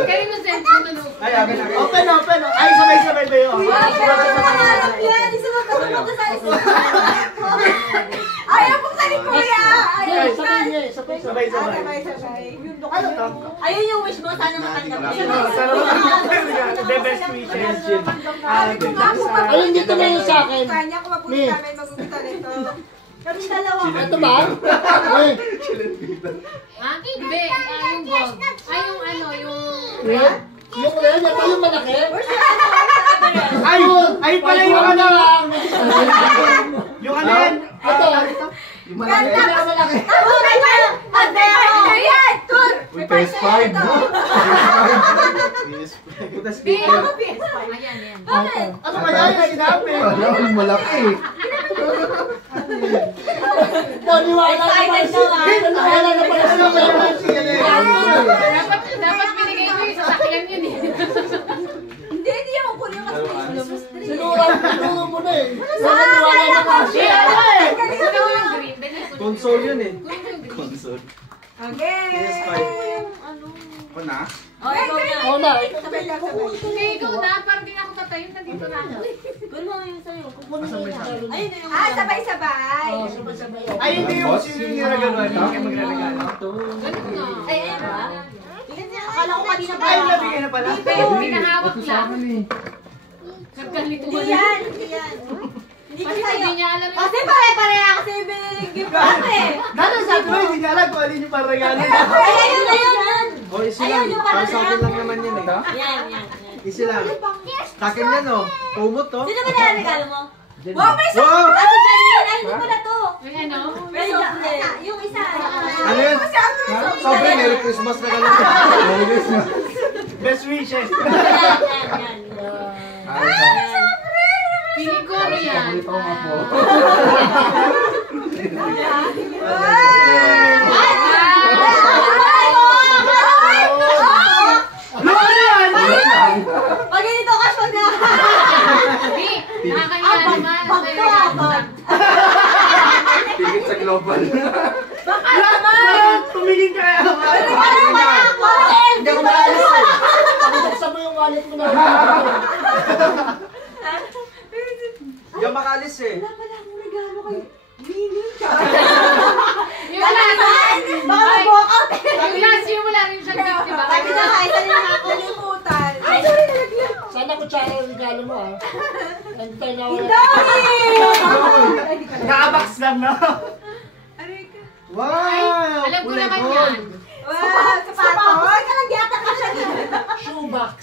Kayo na send mo na Ay, amin na. Open. Ay, sabay-sabay ba yun? Ayaw po sa ni Kuya! Sige, sabihin niya eh. Sabay-sabay. Ano to? Ayun yung wish mo, sana matanggap niya. The best wishes. Ayun, dito na yun sa akin. Kanya ko mapunin namin mapupunta nito. Kami dalawa. Ito ba? Ay, Ha? Hindi. Yung gold. Ay, yung ano, yung... yung red, ito yung malaki. Ay pala yung ano. Yung ano yan. Ito. Yung malaki. Malaki. Ayan! Tur! PS5. Putas Di. speaker. Ayan, yan. Ano kaya yung sinabi? Yung malaki. Naniwala na pala Excited na, ah. Naniwala na pala Dapat binigay ko yung sasakyan yun eh. Hindi yan mapunin kasi Sinuro mo na eh. Naniwala na kasi. Kunin mo yung green. Dali, kunin mo. Console yun eh. Kunin mo yung green. Console. Okay! PS5. Ako na? Oh, ikaw na. Oo na. Sabay lang, sabay. Hindi, ikaw na. Parang di na ako tatayo. Nandito na ako. Kunin mo yung sa'yo. Kukunin mo yun. Ayun na yung Sabay-sabay! Ay, hindi yung sino yung regalo. Hindi kayo magre-regalo. Ganun nga. Ay, ayun ba? Akala ko kanina pa. Ay, nabigay na pala. Pero pinahawak lang. Nagkalito Hindi ka yan, hindi yan. Hindi ko Kasi sa'yo. hindi niya alam yung... Kasi pare-pareha kasi yung biniling gift natin. Dati sabi ko, hindi niya alam kung alin yung parang regalo. Ay, ayun, ayun. O, isi lang. Para sa akin lang naman yun eh. Yan, yan. Isi lang. Sa akin yan oh. Pumot oh. Sino ba nilaregalo mo? Wow, may sa... Wow! Kasi ganyan, ay hindi pala to. May ano? Pero yung isa. Ano yun? Sobre, Merry Christmas na ka lang. Merry Christmas. Best wishes. Yan. Piling ko ano yan. Ito nga po. Pag ganito ka siya na. Hindi. Nakakaya naman. Bag to ah, bag. galit mo na. Hindi ako makalis eh. Wala pala akong regalo kay Mini. Yung last, Baka mag-walkout eh. yung last year wala rin siyang gift, di ba? Sabi na nga, isa rin ako. Nalimutan. Ay, sorry, nalagyan. Sana kutsara yung regalo mo ah. And tayo na wala. Nakabox lang, no? Aray ka. Wow! Alam ko kulay naman gold. yan. Wow, sapatos. Ay, ka lang yata ka siya dito. Shoebox.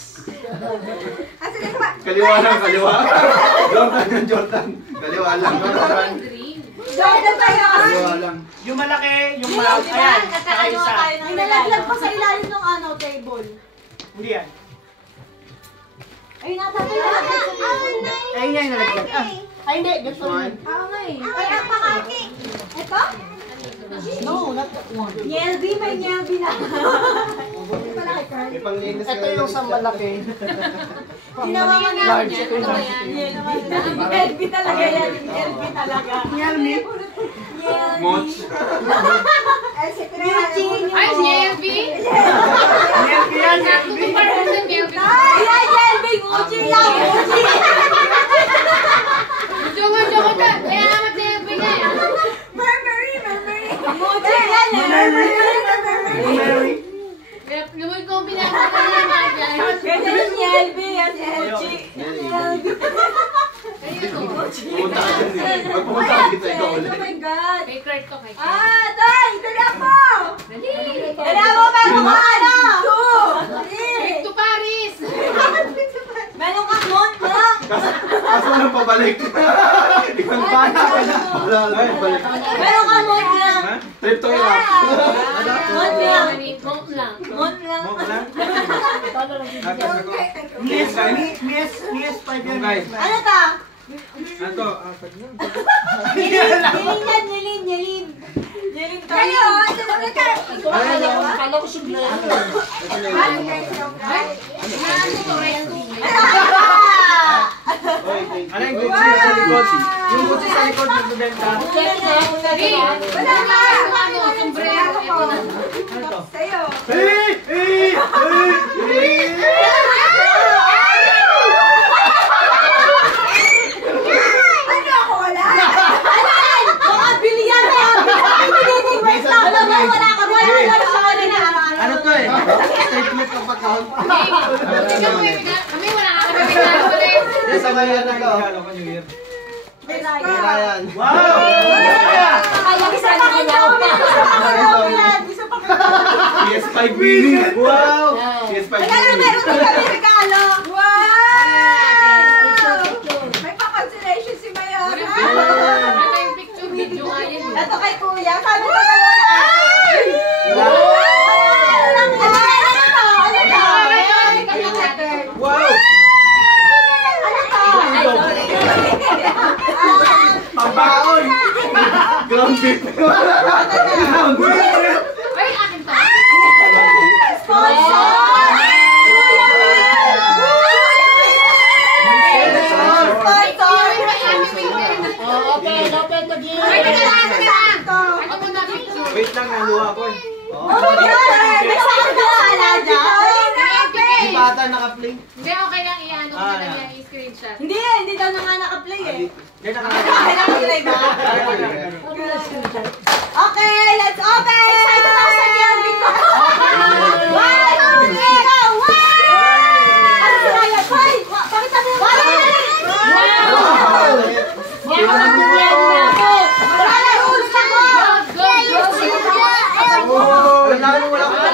Ah, sige, sama. Kaliwa lang, kaliwa. Jordan yung Jordan. Kaliwa lang. Yung green. Jordan tayo. Kaliwa lang. Yung malaki, yung Di malaki. ba? Ayan, Nagkakagawa isa. tayo ng May nalaglag regalo. pa sa ilalim ng ano, table. Hindi yan. Ay, nasa table. Ay, yan yung nalaglag. Ah, Ay hindi, gusto mo. Oo nga eh. Ay, ang makaki. Ito? No, not that one. Nyelby, may Nyelby na. Hindi pala kay Carl. May panglinis ka Ito na yung sa malaki. Ginawa ka na. Large. Yan, ito ba yan? Nyelby talaga yan. Nyelby talaga. Nyelby? Nyelby. Moch. Ay, si Christine. Ay, Nyelby! Nyelby yan, Sakto Nyelby. ko parang sa Nyelby. Ay, Nyelby. Gucci lang. Gucci. Jogo ka! Kaya naman Nyelby nga yan. Burberry. Gucci yan eh. Mary. Naman ko pinapaka naman dyan. Ganyan yung Nyelby. Yan si Gucci. Nyelby. Kaya to. Pumunta ka dyan eh. Pag pumunta ka dito, ikaw ulit. Oh my God. Kay Kurt to, kay Kurt. Ah, Day! Dali ako! Dali! Dali ako! Meron ka ano? Two! Trip to Paris! Meron ka noon lang! Kaso walang pabalik. Ikaw Bala ka na. wala lang pabalik. Meron ka noon lang! Trip to Iraq. Noon lang! Mont lang. Noon lang! Mo lang. Paano lang yung Tapos ako. Miss, 5 years. Guys. Ano ta? Ano to? Apat na. Nyelin yan! Nyelin tayo! Kayo! Kala ko si Glenn. Ano yung Gucci sa likod? Yung Gucci sa likod nagbibenta. Dali! Wala ka! Ano, sombrero. Ito na. Ano to? Sa'yo! Ano ako? Wala! Ano yan? Mga bilyan na yan! Wait lang! Alam mo, wala ka! Wala ka sa kanina! Ano to eh? Statement of account. Ikaw may regalo. Kami wala ka kami regalo pa rin. Yes, ang yan ang regalo ko New Year. Ryan. Wow! Isa pa kanya! Isa pa kanya! PS5 mini. Wow! PS5 Kaya na mini. meron din kami regalo! Wow! May pa-consolation si Mayor! Wala tayong picture video nga yan. Ito kay Kuya. Sabi ko na Wow! Pambaon. Ground beef. Ground beef. Ay, akin to. Open the gift. Ay, teka lang, teka lang. Ano mo na picture? Wait lang, naluha ko eh. Hindi pa ata naka-play. Hindi, okay lang. Iano ko na lang yan. I-screenshot. Hindi daw na nga naka-play eh. Yan Okay, naka-play ba? Okay, let's open! Excited ako sa Kelvin ko! One, two, three, go! Wow! Ano si Ryan? Hoy! Pakita mo yung Mga bigyan na ako. Wala, ulos ako! Alam na mo wala ko na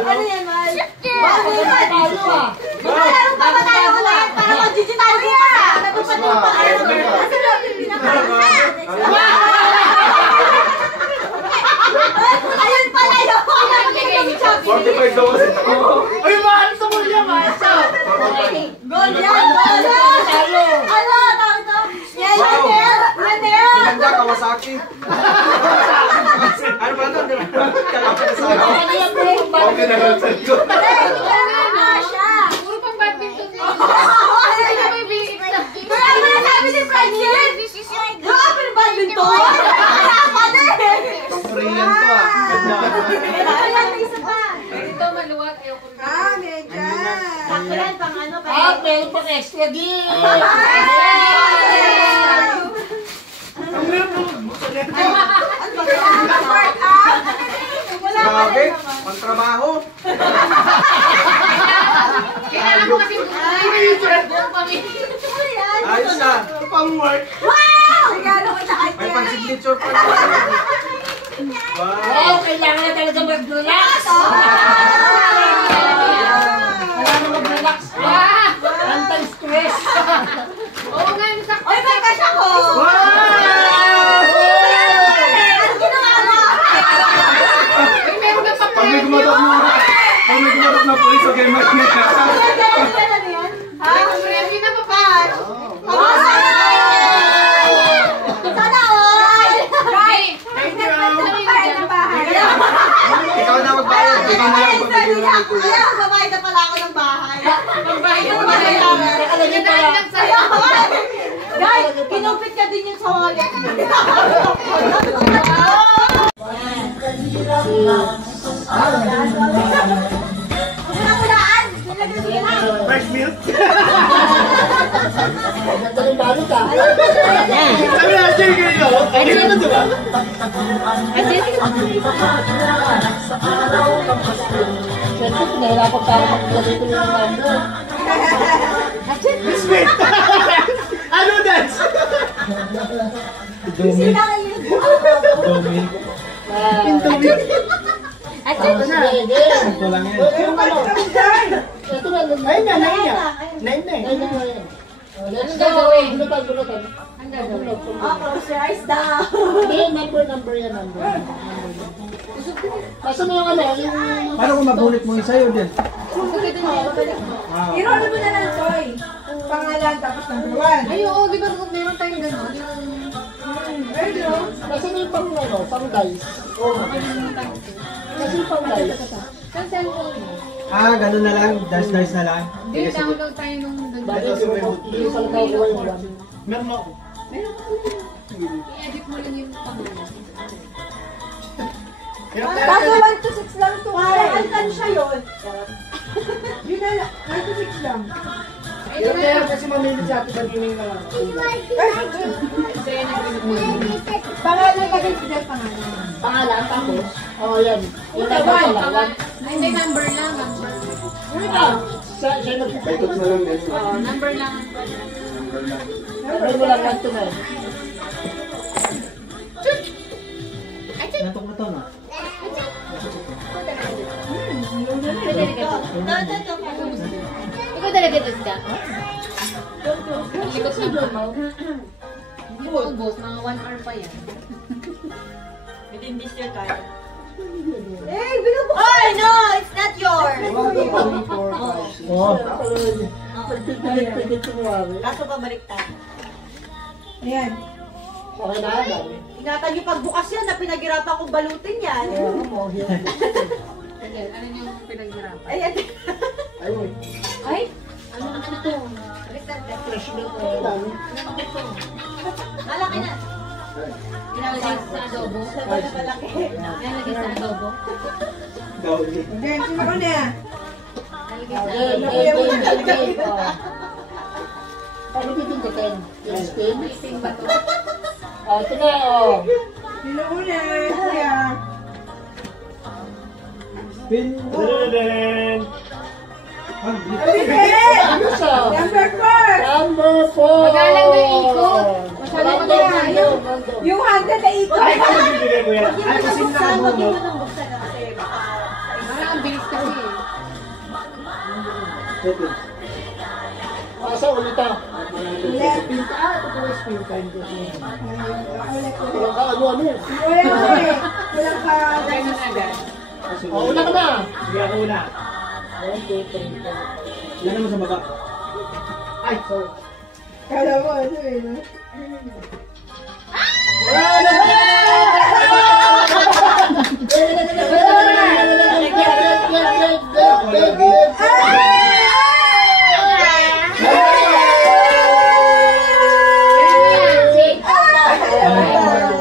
Ano yan, Mal? Paano ah? Maglalaro pa ba tayo ulit para mag-digital din pa? Nagpapatuloy pa kayo. Nasa loob yung pinaka- Ayun pala yun! 45 daw kasi ito. Ay, mahal sa mulya, mahal sa. Gold yan! Gold yan! Ano? Tawag ito? Yan, Wow! yan! Yan, yan! Maganda, Kawasaki. Ano ba ito? Ano yan bro? Okay na lang sa ko. Hindi ka naman siya! Puro pang badminton eh. Ano Ano ba yung basic stuff dito? Kaya nga sabi ni Francine! Yung open badminton! Wala pa din! Pang-Korean to ah. Ganda. Ayan, may isa pa. Ito maluwag, ayoko na. Ah, medyan. Sakto yan, pang ano, Ah, meron pang extra gift! Grabe, pang-trabaho. Kailangan ko kasi buong pamilya. Ayos na. Pang-work. Regalo ko sa May kanya. pang-signature pa na. Wow. Wow, kailangan na talaga mag-relax! Kailangan mag-relax! Ah! Anti-stress! Oo nga, sakto. Oy, may cash ako! Wow! Ano ginawa mo? Ay, meron na Pag may gumatok na pulis, okay, mag-net. Ano yan? Ha? Ready na pa. Sana all! Thank you. Bahay ng bahay. Ikaw na magbayad. Ikaw na lang Sorry na. magbibigay ng Kaya magbabayad na pala ako ng bahay. Pagbahay Ano mo ba na yan? Nakalagay pala. Kaya, guys, kinupit ka din yung sa wallet mo. Hulaan! Nilagay mo yan. Fresh milk. Ganda ng balot ah! Sabi na, Jay, ganyan. Okay naman, di ba? Siyempre, pinahirapan para maglagay ko ng number. Miss Smith. Ano dance? Sila kayo. Ito na. Ito lang yan. Ito na. Ayun na, nine na. Nine na eh. Ayun na. Let's Anong go. gagawin? Bulutan. Ang gagawin. Oh, close your eyes down. Hindi, number yan, number. Kaso mo yung ano, yung... Paano kung mabulit mo yung sayo din? Gusto ko din yung balik mo. I-roll mo na lang, Toy. Pangalan, tapos number 1. Ay, oo, di ba meron tayong gano'n? Yung... Kasi may pang ano, pang dice. Kasi pang dice. Sa cellphone mo. Ah, ganun na lang. Dice na lang. Hindi, download tayo nung Bakit hindi sa nagkagawa yung one? Meron ako. i-edit mo lang yung pangalan. Bago 1 to 6 lang to. Parang alkansya yun. Yun na lang. 1 to 6 lang. Ay, Yung di kaya ba? kasi mamili sa atin pag-ining na lang. Sa'yo na Pangalan ka din sila pangalan. Pangalan, tapos? Oo, yan. Yung number pala. Ay, hindi, number lang. Number. Siya nagpipikot. Paikot na lang din. Oo, number lang. Number mo lang 1 to 9. Natok na to, no? Ikaw talaga dito ka? Likot ng kamao. Hindi mo ubos, mga 1 hour pa yan. Within this year, kaya. Eh, binubuksan. Oh, no! It's not yours! 1, 2, 3, 4, 5, 6. Oo. Pagpipilit kumari. Kaso pabaliktad. Ayan. Okay na yan. Ingatan niyo pagbukas yan na pinaghirapan kong balutin yan. Sige, ano yung pinaghirapan? Ayan. Ayun. Ay! Ano ang ito? Fresh milk na yan. Malaki na. Ilalagay sa adobo? Sabay na malaki. Ilalagay sa adobo? Then, sino ko na? Ilalagay sa adobo? Paano pipindutin? Yung spin? Itim ba ito? Ito na, oh. Sino ko na? Kuya. Pin. Dun-dun-dun. Ano siya? Number 4. Number 4! Magalang na ikot. Random, random. Yung 100 na ikot. Ay, ano bibigay ko yan? Ay, kasi Buksan, na wag mo mo. nang buksan na kasi baka... Parang ang bilis kasi eh. Asa ulit ah. Ulit. Spin ka. Ito pala spin time ko. Ulit. Walang ka ano-ano eh. Wala ka eh. Wala ka. Try mo na agad. Oh, una ka na. Sige ako na. 1, 2, 3, 4. Yan naman sa baba. Ay, sorry. Kala mo, ano eh, no?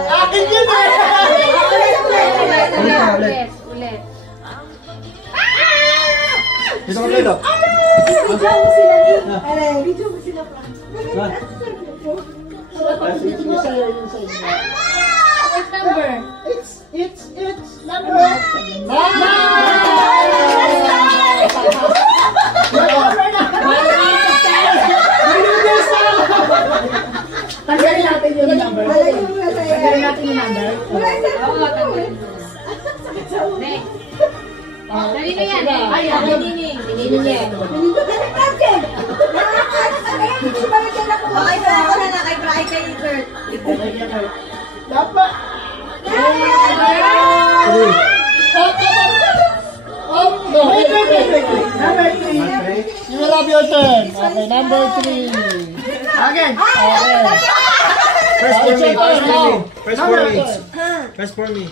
Akin yun eh! Ulit. Ito ko dito. Video mo sila ni. Video mo sila pa. Dito niya sa'yo yung sa inyo. What number? It's number 9! Tanggalin natin yung number. Tanggalin natin yung number. Oo, tanggalin mo. Next. Kanino yan? Ay, Nining. Nining yan. Okay, ako na lang kay Bri, kay Kurt. Dapat. No, wait. Number 3. You will have your turn. Okay, number 3. Again. Okay. First for me. First for me. Number First for me.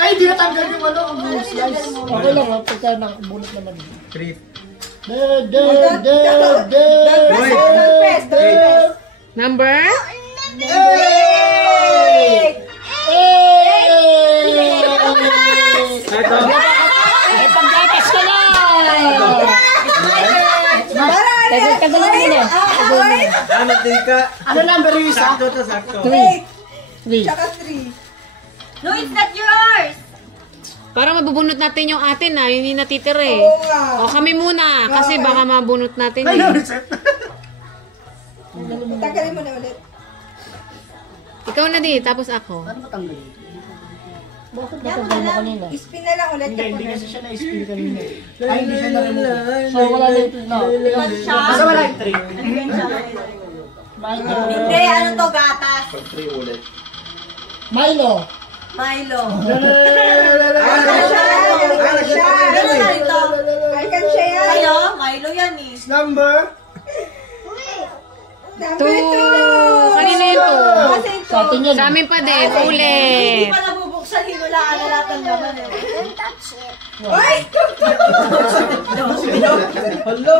Ay, di natanggal yung ano. Slice. Okay lang, pagka nakabunot naman. 3. Number? Ito. Ay, pagkakas ka na! Tagal mo na. Ano, tika? Ano number yung isa? Sakto to, sakto. 3. Tsaka 3. No, it's not yours! Para mabubunot natin yung atin na, yun yung natitira eh. Oo nga. O kami muna, kasi baka mabunot natin Ay, eh. reset. Tanggalin mo na ulit. Ikaw na di, tapos ako. Ano matanggalin? Bakit natanggal mo kanina? Spin na lang ulit. Hindi kasi siya na-spin kanina. Ay, hindi siya na-remove. So, wala na yung no. Basta wala yung 3. Milo. Hindi, ano to, gatas? Pag 3 ulit. Milo. Milo. Ano na rin to? I can share. Kayo, Milo yan eh. Number? Number 2. Kanina yun to. Kasi ito. Sa atin yun. Sa amin pa din, Hindi ulit. pa nabubuksan, hinulaan na lahat ng laman eh. Ay!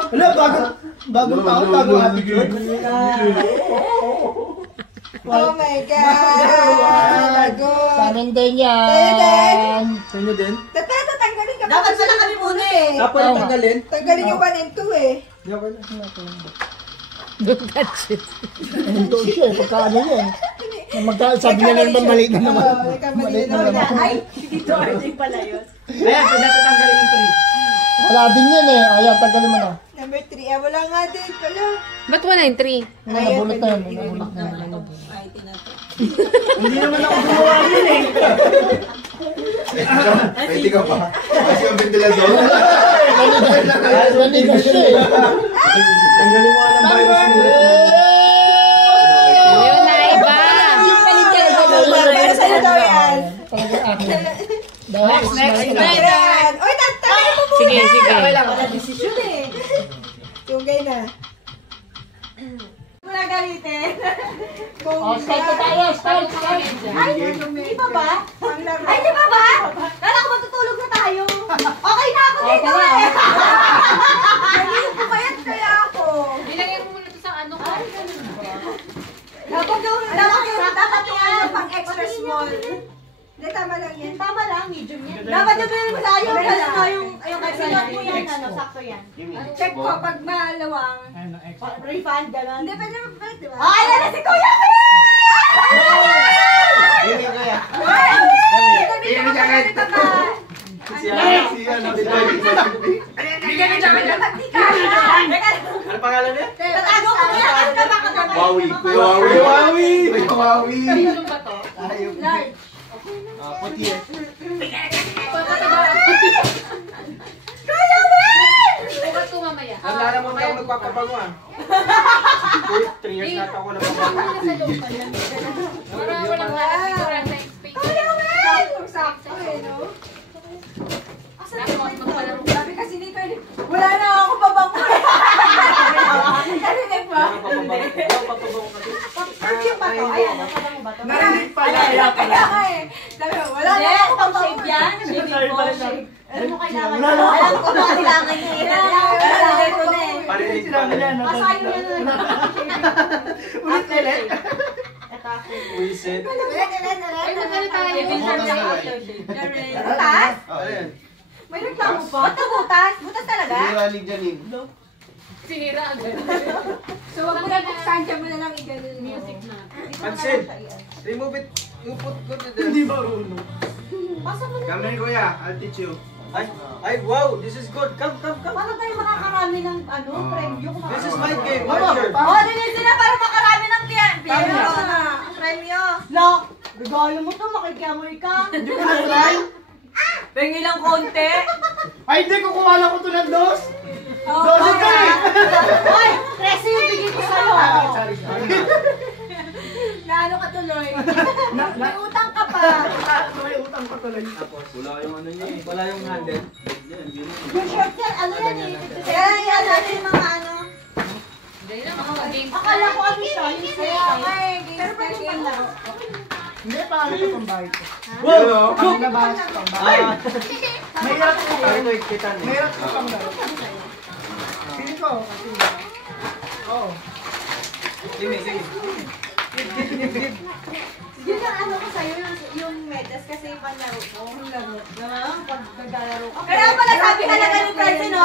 Wala, bagong taon, bagong attitude. Oh my God! Sa amin din yan. Sa inyo din? Dapat tatanggalin ka. Dapat pala kami muna eh. Dapat tanggalin. Tanggalin yung 1 and 2 eh. Don't touch it. Ito siya, pagkaano yan. Sabi niya naman mali na naman. Mali na naman. Ay, dito RJ pala yun. Ayan, pwede natin tanggalin yung 3. Wala din yan eh. Ayan, tanggalin mo na. Number 3. Wala nga din pala. Ba't wala yung 3? Nabunot na yan. Nabunot na yan. Ay, tinato. Hindi naman ako gumawa yun eh. Pwede ka pa. Kasi yung ventilador. Nanigas siya eh. Tanggalin mo ng virus mo. Yun na, iba. Pero sa'yo daw yan. Talaga akin. Dahil is Next. my Yan. Uy, tanggalin mo muna. Sige, sige. Wala desisyon eh. Tugay na. Wala gamitin. Oh, start na tayo. Start. Ay, di ba ba? Ay, di ba ba? Kala ko matutulog na tayo. Okay na ako dito eh. Pumayat kaya ako. Ilagay mo muna ito sa ano ko. Dapat yung ano, pang extra small. Hindi, tama lang yan. Tama lang, medium yan. Dapat yung pinag mo tayo, kasi na yung extra mo yan, ano, sakto yan. Check ko pag malawang. Refund, gano'n. Hindi, pwede mo palit, di ba? Ay, yan na si Kuya Hindi kaya. Bigyan mo kaya nito ba? Ano pangalan niya? Tatago ko niya, ano ka baka naman? Wawi. Kuya Wawi. Wawi. Kuya Wawi. Ano ba to? Large. Puti eh. Bukas ko mamaya. Nalala mo na ako nagpapabango ah. 3 years na ako nagpapabango. Para walang harap sa space. Sakto eh, no? Tapos magpalaro. Sabi kasi ni Kyle, wala na ako pabango eh. Narinig ba? Nagpapabango kasi. Perfume ba to? Ayan, ang pabango ba to? Narinig pala. Kaya nga eh. Sabi ko, wala Hindi, na ako pang pabango. shave yan. Shaving foam, shave. Alam mo kailangan Wala na. Alam ko ba kailangan niya eh. Kailangan ko na eh. Parinig Sinabi niya, no? Kasayo yan na. Ulit, ulit. Ito ako. Wisit. Ay, magkano tayo? Shaving foam na aftershave. Taas? Ayan. May reklamo pa? Ba't butas? Butas talaga? Hindi dyan eh. Sinira agad. So, wag mo na buksan, dyan mo na lang i-ganun mo. Music na. Pansin. Remove it. You put to the... Hindi marunong. Pasa mo na. Come here, kuya. I'll teach you. Ay, wow. This is good. Come. Paano tayo makakarami ng premyo? This is my game. Mama, Roger. Dinisin na para makarami ng premyo. Lock, regalo mo to, makikiamoy ka. Hindi ko na-try. Pengi lang konti. Ay, hindi. Kukuha lang ko to ng dos. Oh, Dosin ka eh. Ay, 13 yung bigay ko sa'yo. Sorry. Naano ka tuloy? May utang ka pa. May utang pa tuloy. Wala yung ano niya eh. Wala yung handle. Yung short yan, ano yan eh. Kaya yan natin yung mga ano. Hindi na mga games. Akala ko ano siya, yung Kaya, sa'yo. okay, game na game laro. Hindi, paano ito pang bahay ko? Wow. Ang labas pang bahay. Mahirap ko pa. Ito ikitan eh. Mahirap ko pang laro. Pili ko, kasi. Oo. Sige. Yun ang ano ko sa'yo, yung metas kasi panlaro ko. Yung laro. Pag naglalaro ka. Kaya pala sabi talaga ni Francine, no?